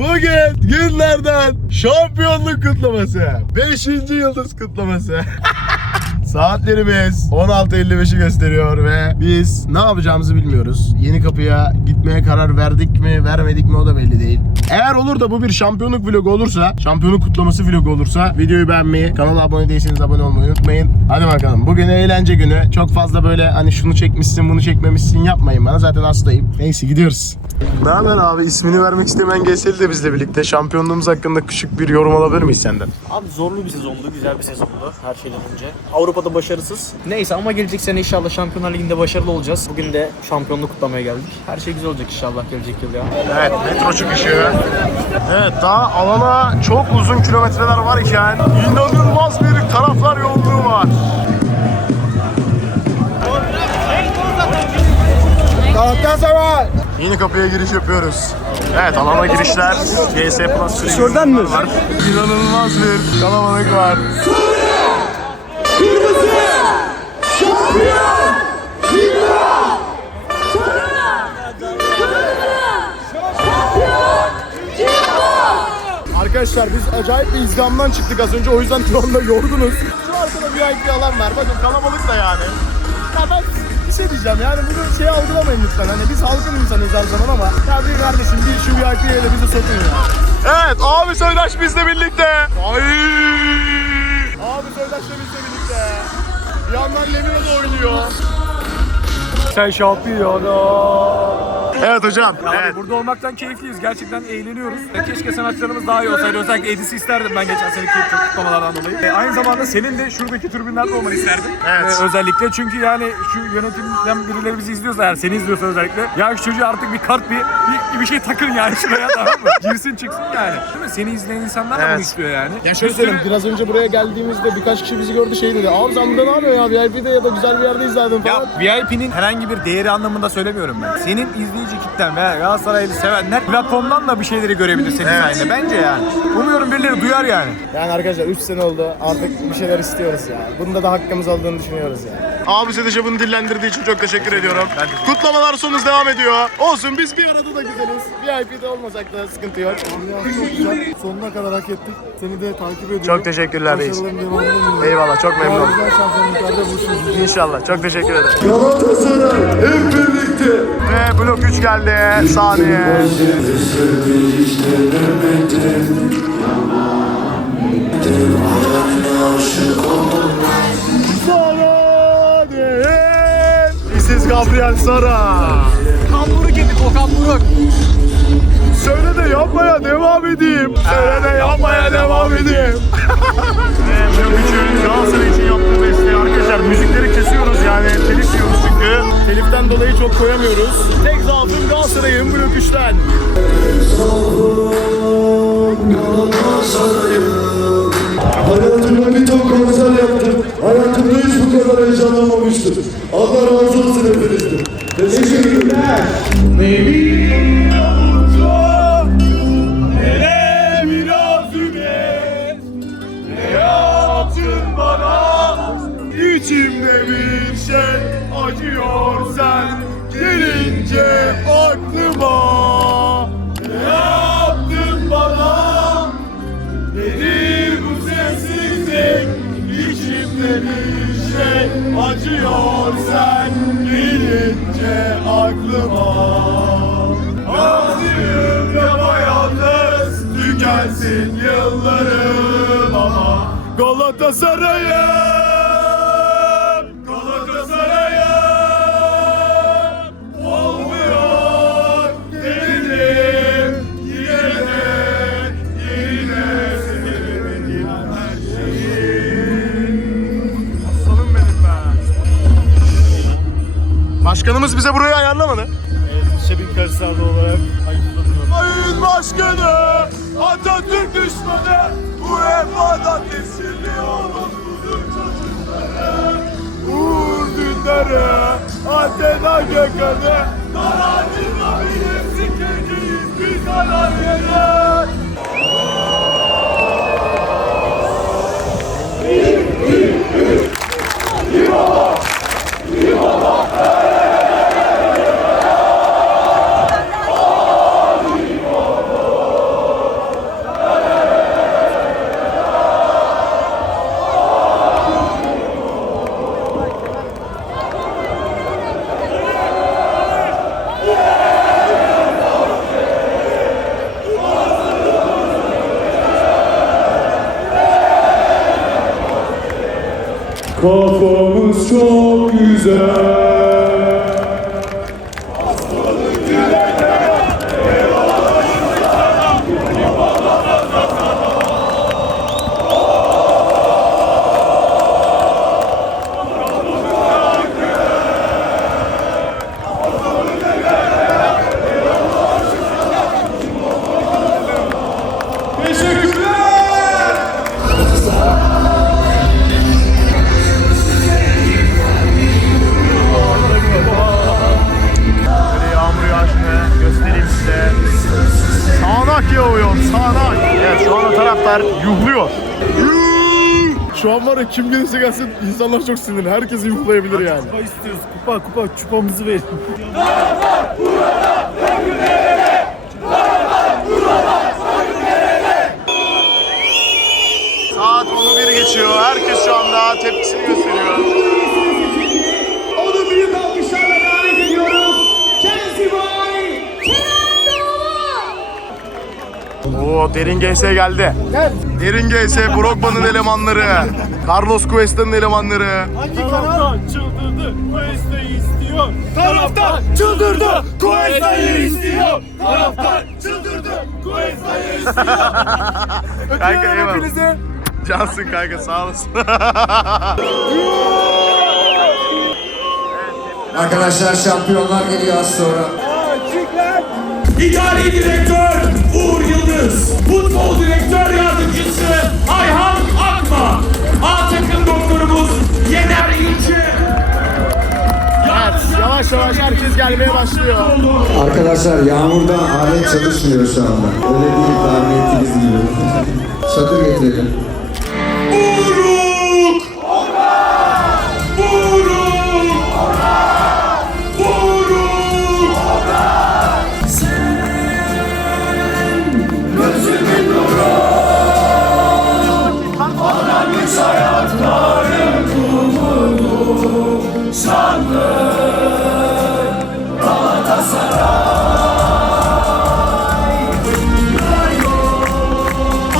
Bugün günlerden şampiyonluk kutlaması. 5. yıldız kutlaması. Saatlerimiz 16.55'i gösteriyor ve biz ne yapacağımızı bilmiyoruz. Yeni kapıya gitmeye karar verdik mi vermedik mi o da belli değil. Eğer olur da bu bir şampiyonluk vlogu olursa, şampiyonluk kutlaması vlogu olursa videoyu beğenmeyi, kanala abone değilseniz abone olmayı unutmayın. Hadi bakalım. Bugün eğlence günü. Çok fazla böyle hani şunu çekmişsin, bunu çekmemişsin yapmayın bana. Zaten hastayım. Neyse gidiyoruz. Ne haber abi? İsmini vermek istemeyen GSL de bizle birlikte. Şampiyonluğumuz hakkında küçük bir yorum alabilir miyiz senden? Abi zorlu bir sezondu, güzel bir sezondu her şeyden önce. Avrupa'da başarısız. Neyse ama gelecek sene inşallah Şampiyonlar Ligi'nde başarılı olacağız. Bugün de şampiyonluk kutlamaya geldik. Her şey güzel olacak inşallah gelecek yıl ya. Evet, metro çıkışı. Evet, daha alana çok uzun kilometreler varken inanılmaz bir taraflar yoğunluğu var. Yeni kapıya giriş yapıyoruz. Evet, alana girişler. GS Plus Şuradan mı? Var. İnanılmaz bir kalabalık var. Arkadaşlar biz acayip bir izgamdan çıktık az önce o yüzden şu anda yorgunuz. Şu arkada VIP alan var bakın kalabalık da yani. Ya ben bir şey diyeceğim yani bunu şey algılamayın lütfen hani biz halkın insanıyız her zaman ama ya bir kardeşim bir şu VIP'ye de bizi sokun ya. Evet abi Söydaş bizle birlikte. Ay. Abi Söydaş'la bizle birlikte. Bir yandan Lemina da oynuyor. Sen şampiyon. Evet hocam. Abi Evet. burada olmaktan keyifliyiz. Gerçekten eğleniyoruz. Keşke sanatçılarımız daha iyi olsaydı. Özellikle Edis'i isterdim ben geçen seneki kutlamalardan dolayı. E, aynı zamanda senin de şuradaki tribünlerde olmanı isterdim. Evet. E, özellikle çünkü yani şu yönetimden birileri bizi izliyorsa eğer seni izliyorsa özellikle ya şu çocuğa artık bir kart bir, bir, bir şey takın yani şuraya tamam mı? Girsin çıksın yani. Değil mi? Seni izleyen insanlar da Evet. bunu istiyor yani. Ya şöyle söyleyeyim biraz önce buraya geldiğimizde birkaç kişi bizi gördü şey dedi. Abi sen burada ne yapıyorsun ya VIP'de ya da güzel bir yerde izledin falan. Ya VIP'nin herhangi bir değeri anlamında söylemiyorum ben. Senin izleyici kitlen veya Galatasaraylı sevenler platformdan da bir şeyleri görebilir senin Evet. sayende bence yani. Umuyorum birileri duyar yani. Yani arkadaşlar 3 sene oldu artık bir şeyler istiyoruz ya. Bunda da hakkımız olduğunu düşünüyoruz ya. Abi Sedeş'e bunu dillendirdiği için çok teşekkür ediyorum. Kutlamalar sonumuz devam ediyor. Olsun biz bir arada da güzeliz. VIP'de olmasak da sıkıntı yok. Sonuna kadar hak ettik. Seni de takip ediyorum. Çok teşekkürler reis. Eyvallah çok memnun Daha oldum. güzel şampiyonluklarda buluşuruz. İnşallah çok teşekkür ederim. Galatasaray hep birlikte. Ve blok 3 geldi sahneye. Sahneye Gabriel Sara. Kamburuk yedik o kamburuk. Söyle de yapmaya devam edeyim. Söyle de yapmaya devam edeyim. 3'ün Galatasaray için yaptığı besteyi arkadaşlar müzikleri kesiyoruz yani telif yiyoruz çünkü. Teliften dolayı çok koyamıyoruz. Tek zaafım Galatasaray'ın blok 3'ten. Hayatımda bir konser yaptım. Hayatımda bu kadar heyecanlanmamıştım. Allah razı olsun hepinizden. Teşekkürler. Hele Başkanımız bize burayı ayarlamadı. Şebin Karahisarlı olarak Ayın başkanı Atatürk düşmanı UEFA'dan tesirli olun budur çocukları Uğur Dündar'ı Athena Gökhan'ı Daracıma bilir sikeceğiz biz Anadolu'yu Kafamız çok güzel. Taraftar yuhluyor. Şu an var ya kim gelirse gelsin insanlar çok sinirli. Herkesi yuhlayabilir yani. Kupa istiyoruz. Kupa kupa çupamızı verin. Saat 11 geçiyor. Herkes şu anda tepkisini gösteriyor. Oo Derin GS geldi. Derin GS, Brogba'nın elemanları. Carlos Cuesta'nın elemanları. Taraftar çıldırdı. Cuesta'yı istiyor. Taraftar çıldırdı. Cuesta'yı istiyor. Taraftar çıldırdı. Cuesta'yı istiyor. Kanka eyvallah. Hepinize Cansın kanka sağ olasın. Arkadaşlar şampiyonlar geliyor az sonra. İdari direktör Yıldız, futbol direktör yardımcısı Ayhan Akma, A takım doktorumuz Yener Yüce. yavaş yavaş herkes gelmeye başlıyor. Arkadaşlar yağmurda alet çalışmıyor şu anda. Öyle değil tahmin ettiğiniz gibi. Çadır getirelim.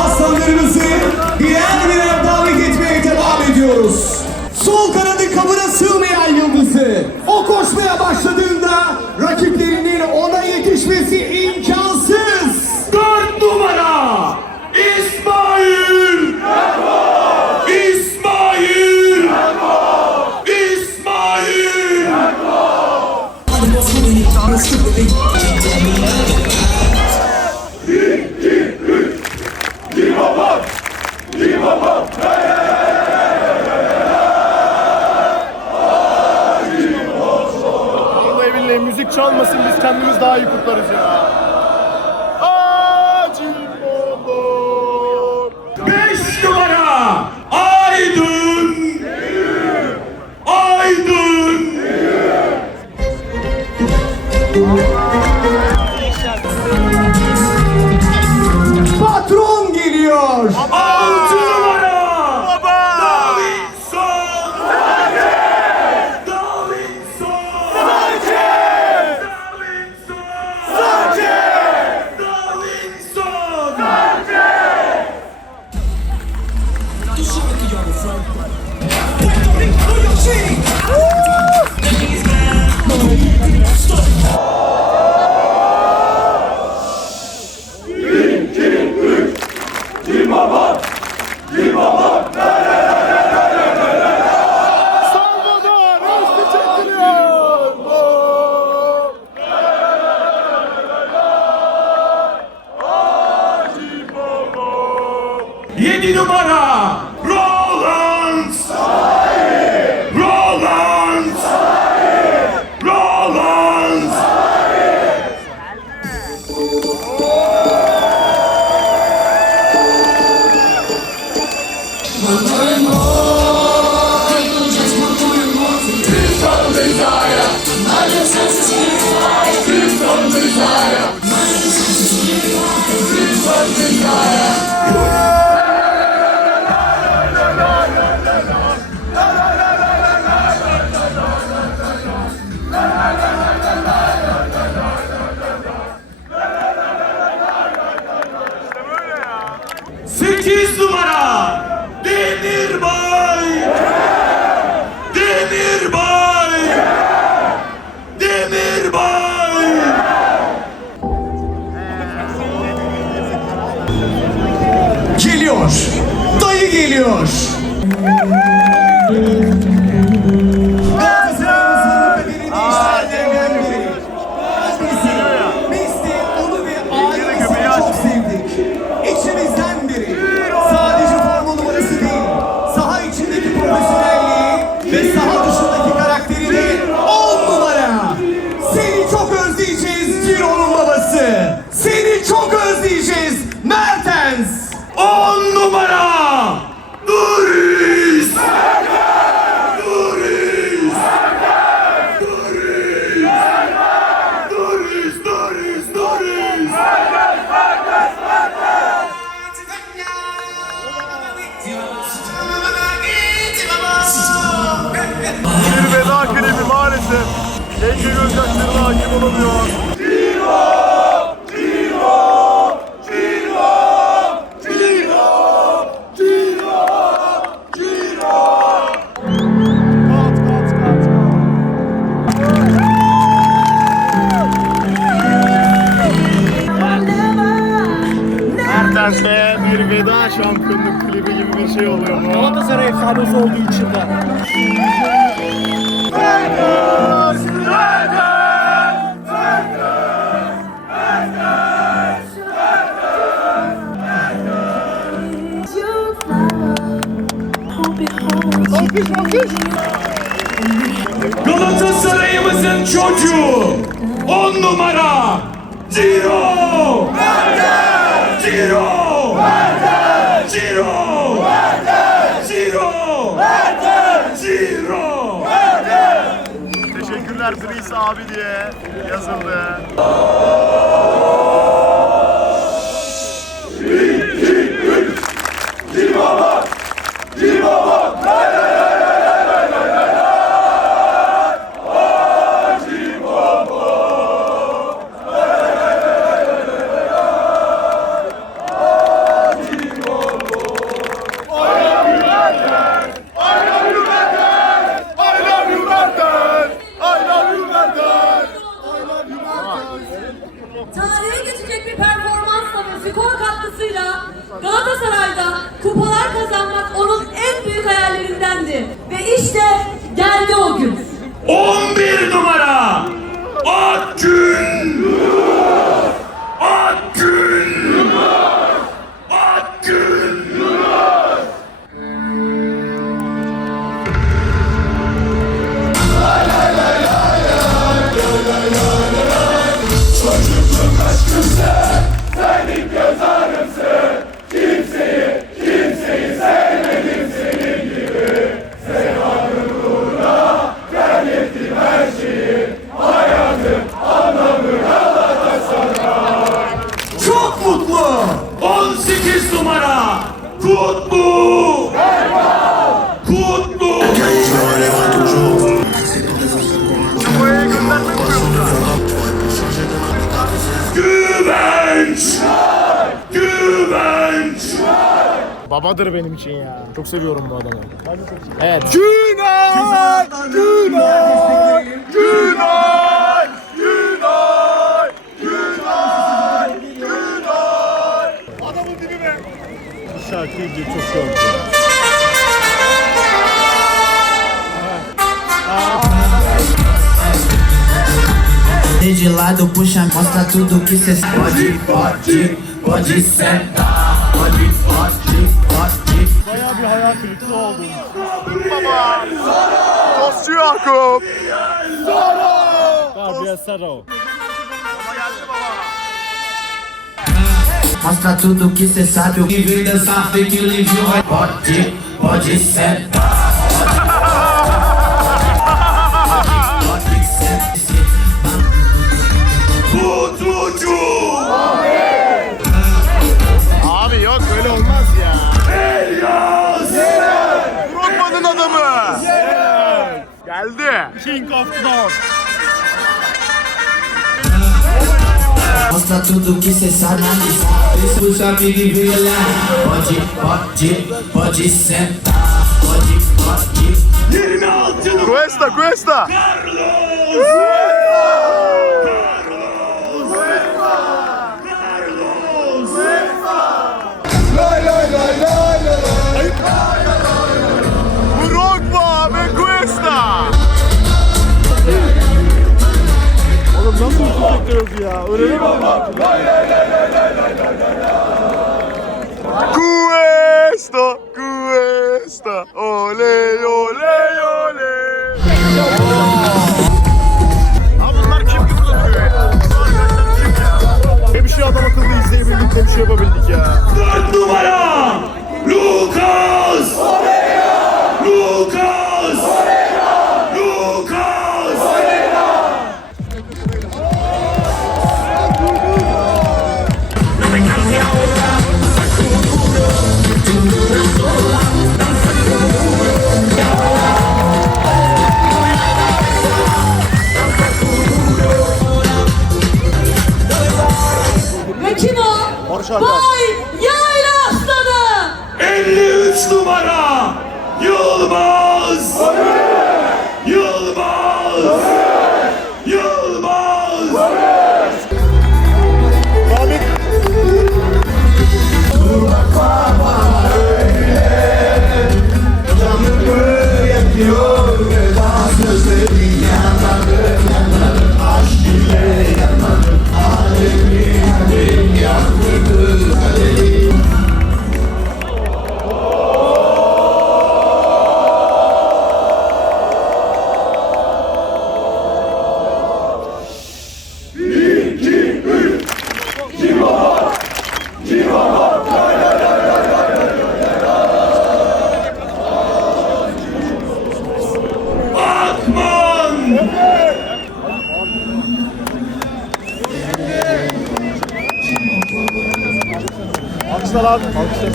Aslanlarımızı birer birer etmeye devam ediyoruz. Sol kanadın kabına sığmayan yıldızı. O koşmaya başladığında rakiplerinin gözyaşlarına hakim olamıyor. Mertens'e bir veda şampiyonluk klibi gibi bir şey oluyor bu. Galatasaray efsanesi olduğu için de. Babadır benim için ya. Çok seviyorum bu adamı. Evet. Günay! Günay! Günay! Günay! Günay! Günay! Adamın dibi be. Bu şarkıyı çok gördüm. De de lado, puxa, mostra tudo que cê. Pode, pode, pode sentar. Bayağı bir hayal kırıklığı oldu. Baba! Tostçu Yakup! Gabriel Saro! Baba geldi baba. Mostra tudo que cê sabe. O que vem dançar, tem que livre. Pode, pode sentar. King of the North. Mostra tudo que cê sabe. Puxa, amigo, e vem lá. Pode, pode, pode sentar. Pode, pode. 26 numara! Cuesta, Cuesta. Carlos! Carlos! Yok ya. Öyle mi oldu? Cuesta, cuesta, ole ole ole. Abi bunlar kim ki burada duruyor ya? Bu arkadaşlar kim ya? Ne bir şey adam akıllı izleyebildik ne bir şey yapabildik ya. Dört numara Lucas Lucas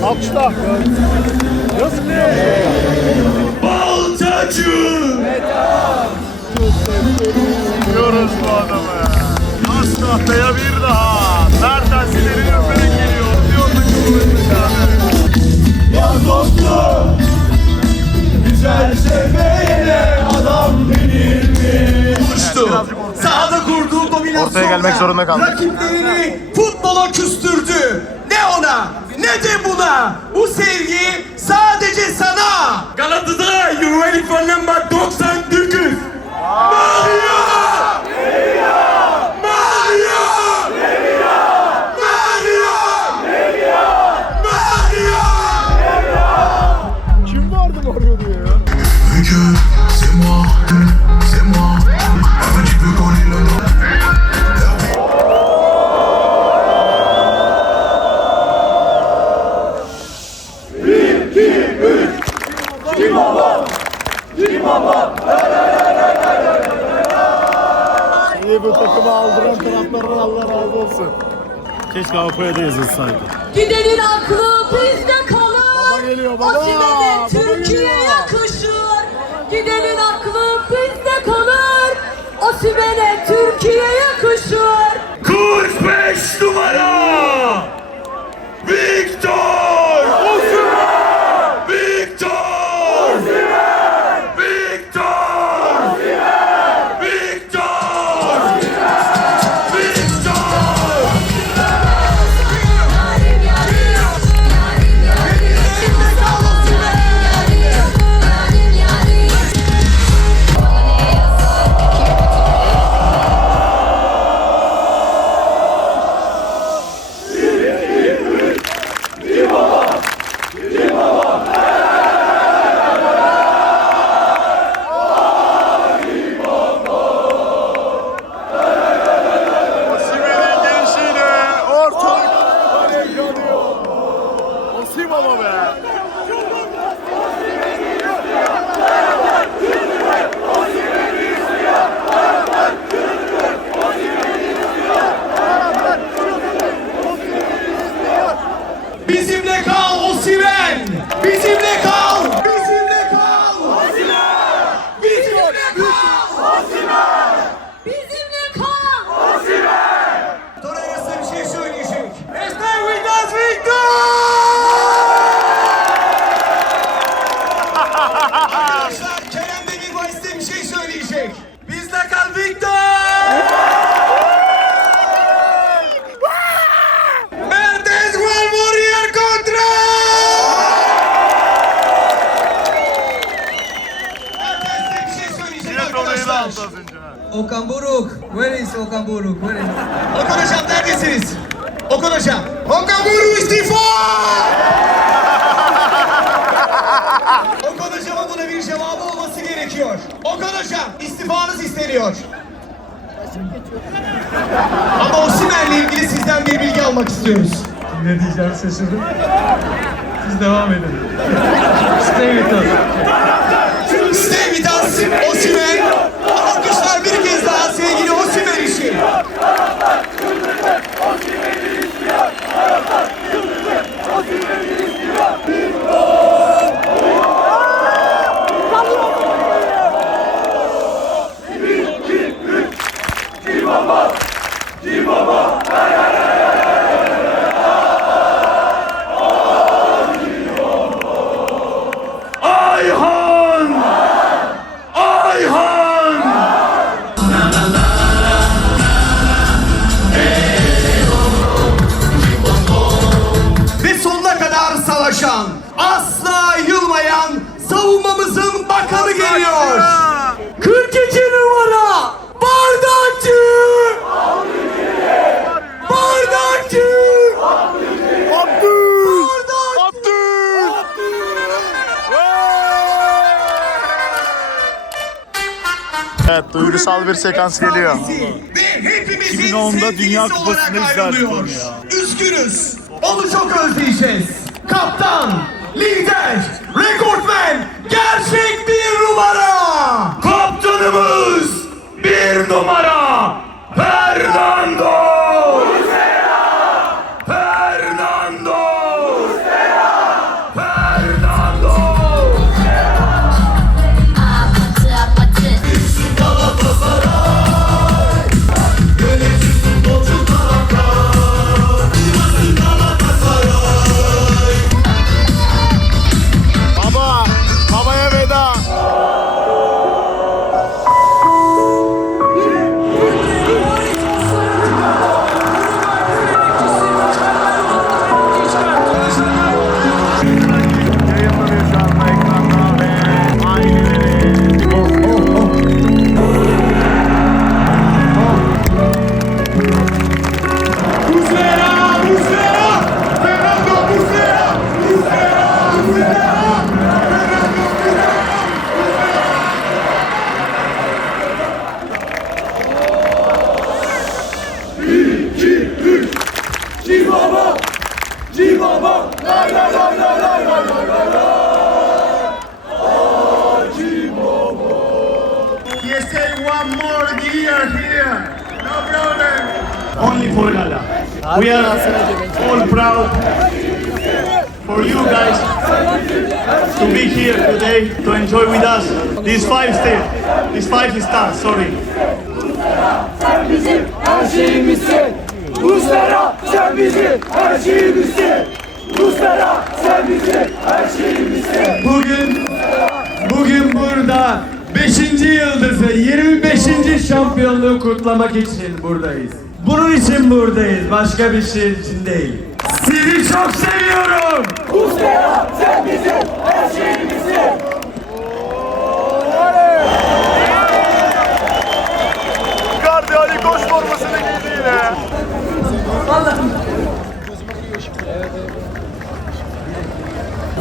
Alkışla. Yazık Baltacı Diyoruz bu adamı. Yaz tahtaya bir daha. Mertens ileri öperek geliyor. Diyorduk kuvvetli abi. Ya dostum Güzel sevmeyene adam denir mi? Uçtu. Sahada kurduğu dominasyonla Ortaya gelmek zorunda kaldı. Rakiplerini futbola küstürdü. Ne ona ne de buna. Bu sevgi sadece sana. Galatasaray UEFA number 99 Mario Mario takımı aldıran taraftardan Allah razı olsun. Keşke Avrupa'ya da yazılsaydı. Gidenin aklı bizde kalır. Baba geliyor, baba. Osimhen'e Baba Türkiye geliyor. yakışır. Gidenin aklı bizde kalır. Osimhen'e Türkiye yakışır. 45 numara Victor Okan Buruk Where is Okan Buruk? Where is... Okan Hocam neredesiniz? Okan Hocam. Okan Buruk istifa! Okan Hocam'a buna bir cevabı olması gerekiyor. Okan Hocam istifanız isteniyor. Ama Osimhen'le ilgili sizden bir bilgi almak istiyoruz. Ne diyeceğim şaşırdım. Siz devam edin. Stay with us. Stay with us, Osimhen. Evet duygusal bir sekans geliyor. Ve hepimizin 2010'da Dünya Kupası'nda izlerdik ya. Üzgünüz. Onu çok özleyeceğiz. Kaptan, lider, rekortmen, gerçek bir numara. Kaptanımız bir numara! Fernando! To be here today to enjoy with us these five stars. These five stars, sorry. her şeyimizsin. Ruslara sen bizim her şeyimizsin. Ruslara sen bizim her şeyimizsin. Bugün bugün burada 5. yıldızı 25. şampiyonluğu kutlamak için buradayız. Bunun için buradayız. Başka bir şey için değil. Sizi çok seviyorum. Ruslara sen bizim her şeyimizsin. Icardi Ali Koç formasını giydi yine.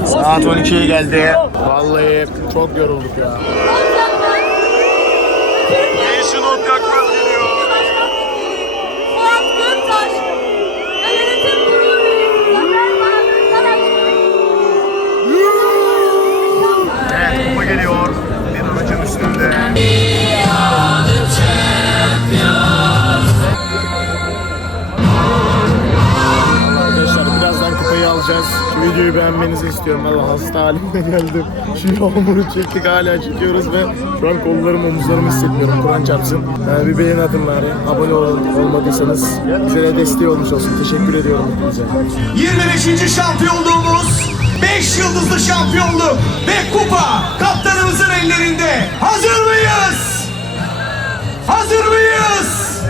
Saat 12'ye geldi. Vallahi çok yorulduk ya. Yeşil ot yakmaz videoyu beğenmenizi istiyorum. Valla hasta halimle geldim. Şu yağmuru çektik hala çekiyoruz ve şu an kollarım omuzlarımı hissetmiyorum. Kur'an çarpsın. Yani bir beğen atın bari. Abone ol, olmadıysanız bize de desteği olmuş olsun. Teşekkür ediyorum hepinize. 25. şampiyonluğumuz, 5 yıldızlı şampiyonluk ve kupa kaptanımızın ellerinde. Hazır mıyız? Hazır mıyız?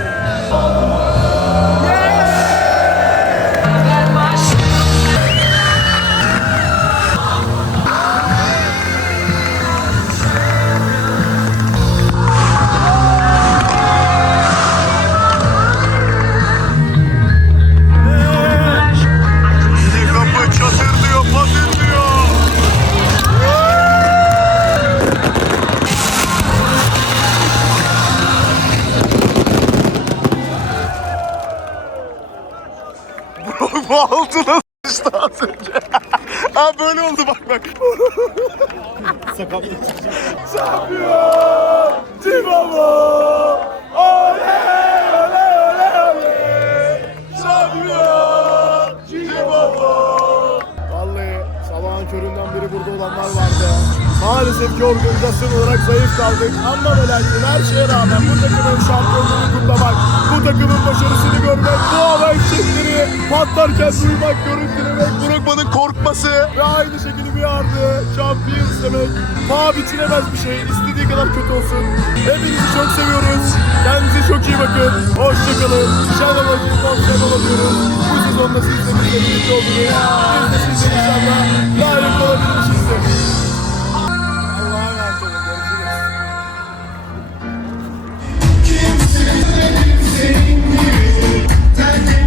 Bravo. Organizasyon olarak zayıf kaldık. Ama ve lakin her şeye rağmen bu takımın şampiyonluğunu kutlamak, bu takımın başarısını görmek, bu hava fişekleri patlarken duymak, görüntülemek, Brookman'ın korkması ve aynı şekilde bir ardı. Şampiyon demek. Paha biçilemez bir şey. İstediği kadar kötü olsun. Hepinizi çok seviyoruz. Kendinize çok iyi bakın. Hoşçakalın. Şenol Acı'nın şenol diyoruz. Bu sezonda sizle birlikte birlikte oldunuz. Biz de sizleri Sen